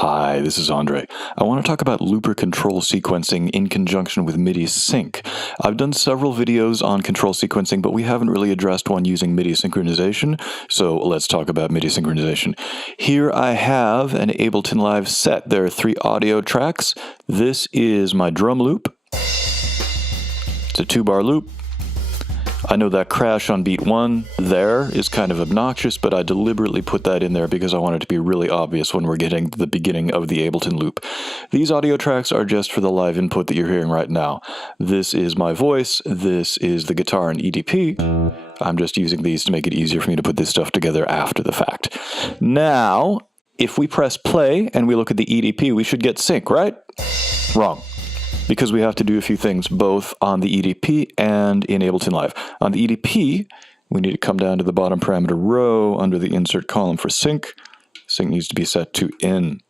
Hi, this is Andre. I want to talk about looper control sequencing in conjunction with MIDI sync. I've done several videos on control sequencing, but we haven't really addressed one using MIDI synchronization, so let's talk about MIDI synchronization. Here I have an Ableton Live set. There are 3 audio tracks. This is my drum loop. It's a 2-bar loop. I know that crash on beat 1 there is kind of obnoxious, but I deliberately put that in there because I want it to be really obvious when we're getting to the beginning of the Ableton loop. These audio tracks are just for the live input that you're hearing right now. This is my voice, this is the guitar and EDP. I'm just using these to make it easier for me to put this stuff together after the fact. Now, if we press play and we look at the EDP, we should get sync, right? Wrong. Because we have to do a few things both on the EDP and in Ableton Live. On the EDP, we need to come down to the bottom parameter row under the insert column for sync. Sync needs to be set to in.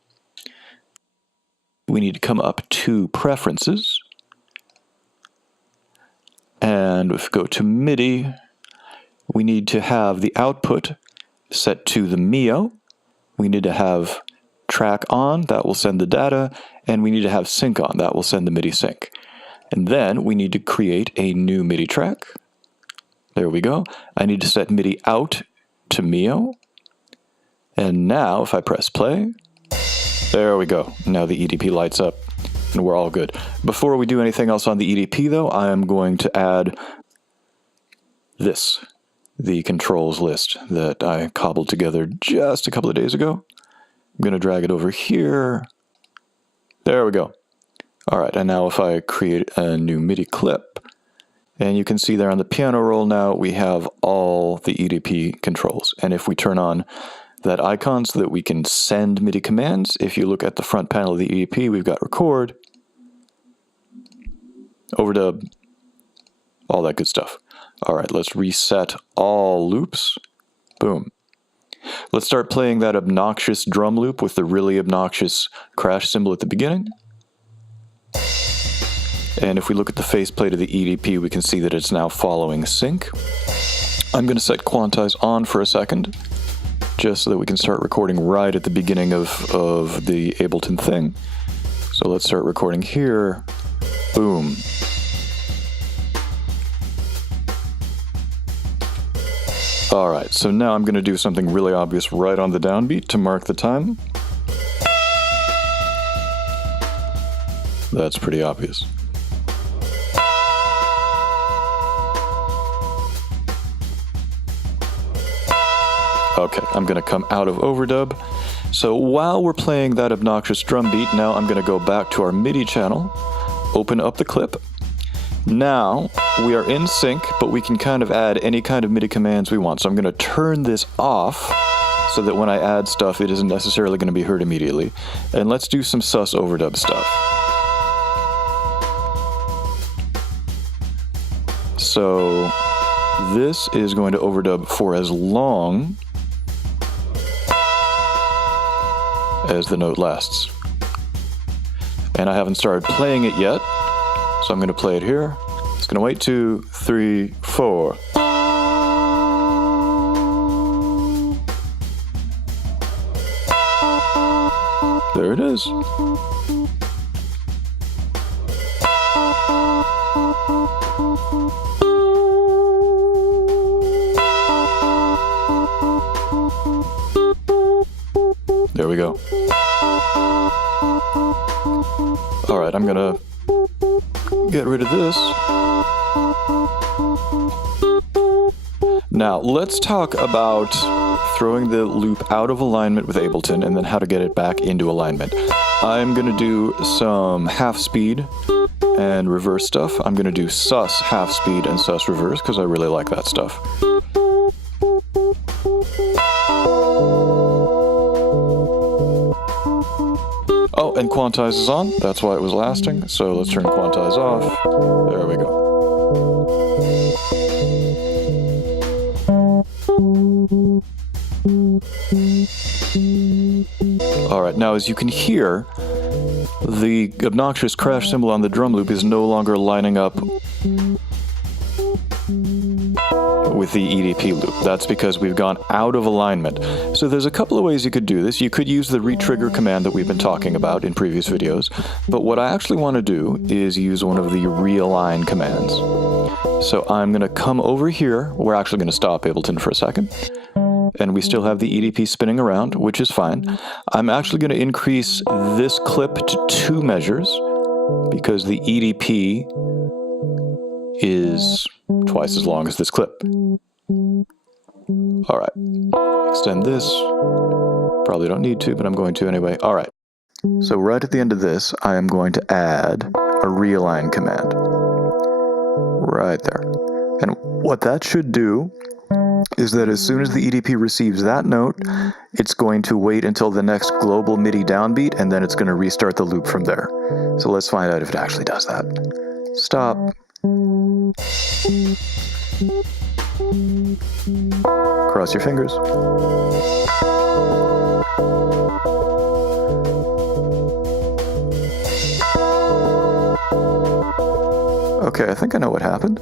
We need to come up to preferences. And if we go to MIDI, we need to have the output set to the Mio. We need to have track on, that will send the data, and we need to have sync on, that will send the MIDI sync. And then we need to create a new MIDI track. There we go. I need to set MIDI out to Mio. And now if I press play, there we go. Now the EDP lights up and we're all good. Before we do anything else on the EDP though, I am going to add this, the controls list that I cobbled together just a couple of days ago. I'm going to drag it over here. There we go. All right, and now if I create a new MIDI clip, and you can see there on the piano roll now, we have all the EDP controls. And if we turn on that icon so that we can send MIDI commands, if you look at the front panel of the EDP, we've got record, overdub, all that good stuff. All right, let's reset all loops. Boom. Let's start playing that obnoxious drum loop with the really obnoxious crash cymbal at the beginning. And if we look at the faceplate of the EDP, we can see that it's now following sync. I'm going to set quantize on for a second, just so that we can start recording right at the beginning of the Ableton thing. So let's start recording here. Boom. All right, so now I'm going to do something really obvious right on the downbeat to mark the time. That's pretty obvious. Okay, I'm going to come out of overdub. So while we're playing that obnoxious drum beat, now I'm going to go back to our MIDI channel, open up the clip. Now, we are in sync, but we can kind of add any kind of MIDI commands we want. So I'm going to turn this off so that when I add stuff, it isn't necessarily going to be heard immediately. And let's do some SUS Overdub stuff. So this is going to overdub for as long as the note lasts. And I haven't started playing it yet. So I'm going to play it here. It's going to wait 2, 3, 4. There it is. There we go. All right, I'm going to get rid of this. Now, let's talk about throwing the loop out of alignment with Ableton and then how to get it back into alignment. I'm going to do some half speed and reverse stuff. I'm going to do sus half speed and sus reverse because I really like that stuff. Oh, and quantize is on. That's why it was lasting. So let's turn quantize off. There we go. All right, now as you can hear, the obnoxious crash cymbal on the drum loop is no longer lining up with the EDP loop. That's because we've gone out of alignment. So there's a couple of ways you could do this. You could use the Retrigger command that we've been talking about in previous videos, but what I actually want to do is use one of the Realign commands. So I'm going to come over here. We're actually going to stop Ableton for a second. And we still have the EDP spinning around, which is fine. I'm actually going to increase this clip to 2 measures because the EDP is twice as long as this clip. All right, extend this. Probably don't need to, but I'm going to anyway. All right, so right at the end of this, I am going to add a Realign command. Right there. And what that should do is that as soon as the EDP receives that note, it's going to wait until the next global MIDI downbeat, and then it's going to restart the loop from there. So let's find out if it actually does that. Stop. Cross your fingers. Okay, I think I know what happened.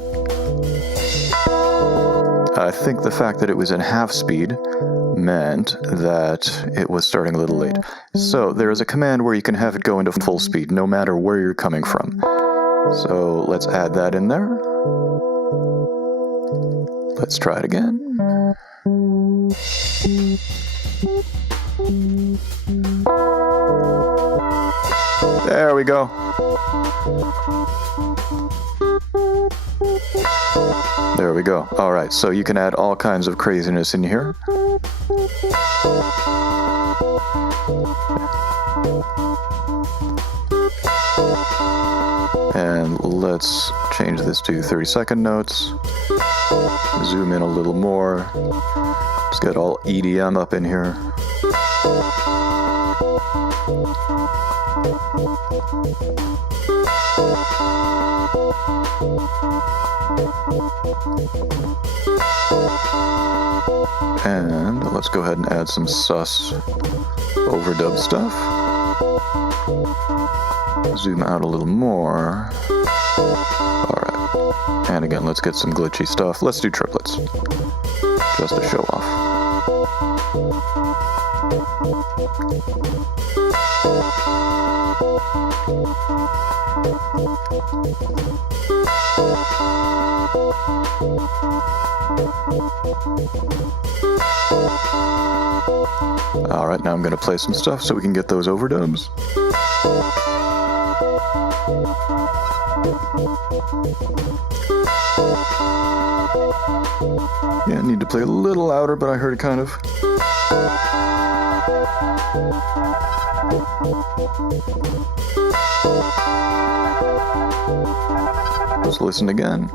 I think the fact that it was in half speed meant that it was starting a little late. So there is a command where you can have it go into full speed no matter where you're coming from. So let's add that in there. Let's try it again. There we go. There we go. All right, so you can add all kinds of craziness in here. And let's change this to 30-second notes. Zoom in a little more. Let's get all EDM up in here. And let's go ahead and add some SUS Overdub stuff. Zoom out a little more. Alright. And again, let's get some glitchy stuff. Let's do triplets. Just to show off. Alright, now I'm going to play some stuff so we can get those overdubs. Yeah, I need to play a little louder, but I heard it kind of. Let's listen again.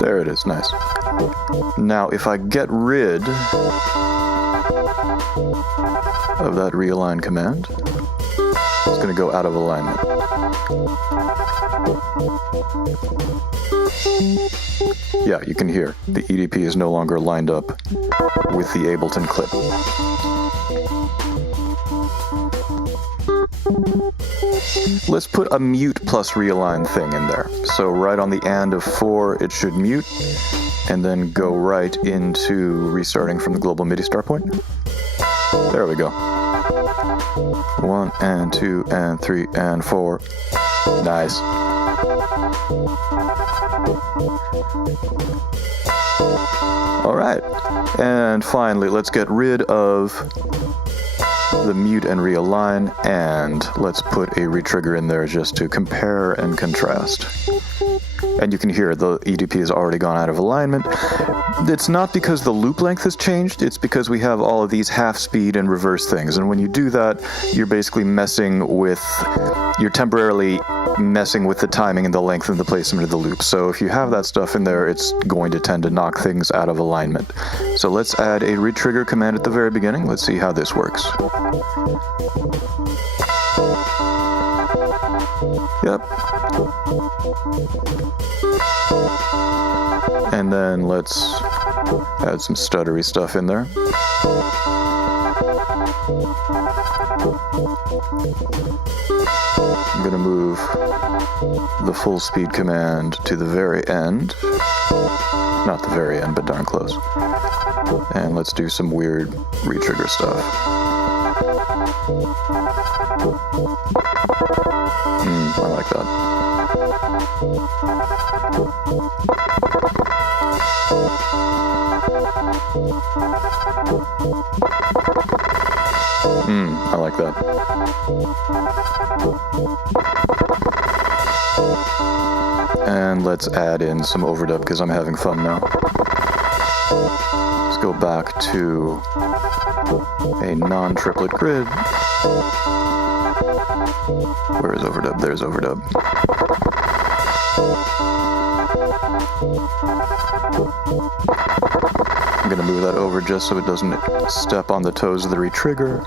There it is, nice. Now, if I get rid of that realign command, it's going to go out of alignment. Yeah, you can hear the EDP is no longer lined up with the Ableton clip. Let's put a mute plus realign thing in there. So right on the and of 4, it should mute, and then go right into restarting from the global MIDI start point. There we go. 1 and 2 and 3 and 4. Nice. All right, and finally, let's get rid of the mute and realign, and let's put a retrigger in there just to compare and contrast. And you can hear the EDP has already gone out of alignment. It's not because the loop length has changed, it's because we have all of these half speed and reverse things. And when you do that, you're basically you're temporarily messing with the timing and the length and the placement of the loop. So if you have that stuff in there, it's going to tend to knock things out of alignment. So let's add a retrigger command at the very beginning. Let's see how this works. Yep. And then let's add some stuttery stuff in there. I'm going to move the full speed command to the very end. Not the very end, but darn close. And let's do some weird retrigger stuff. I like that. I like that. And let's add in some overdub because I'm having fun now. Let's go back to a non-triplet grid. Where is overdub? There's overdub. I'm going to move that over just so it doesn't step on the toes of the retrigger.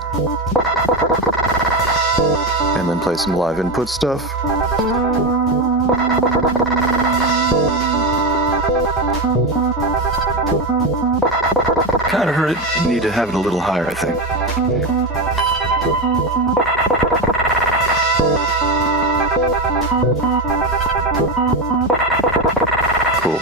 And then play some live input stuff. Kind of heard it. You need to have it a little higher, I think. Cool.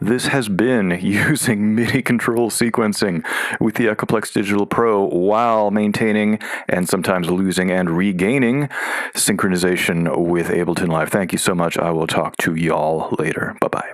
This has been using MIDI control sequencing with the Echoplex Digital Pro while maintaining and sometimes losing and regaining synchronization with Ableton Live. Thank you so much. I will talk to y'all later. Bye-bye.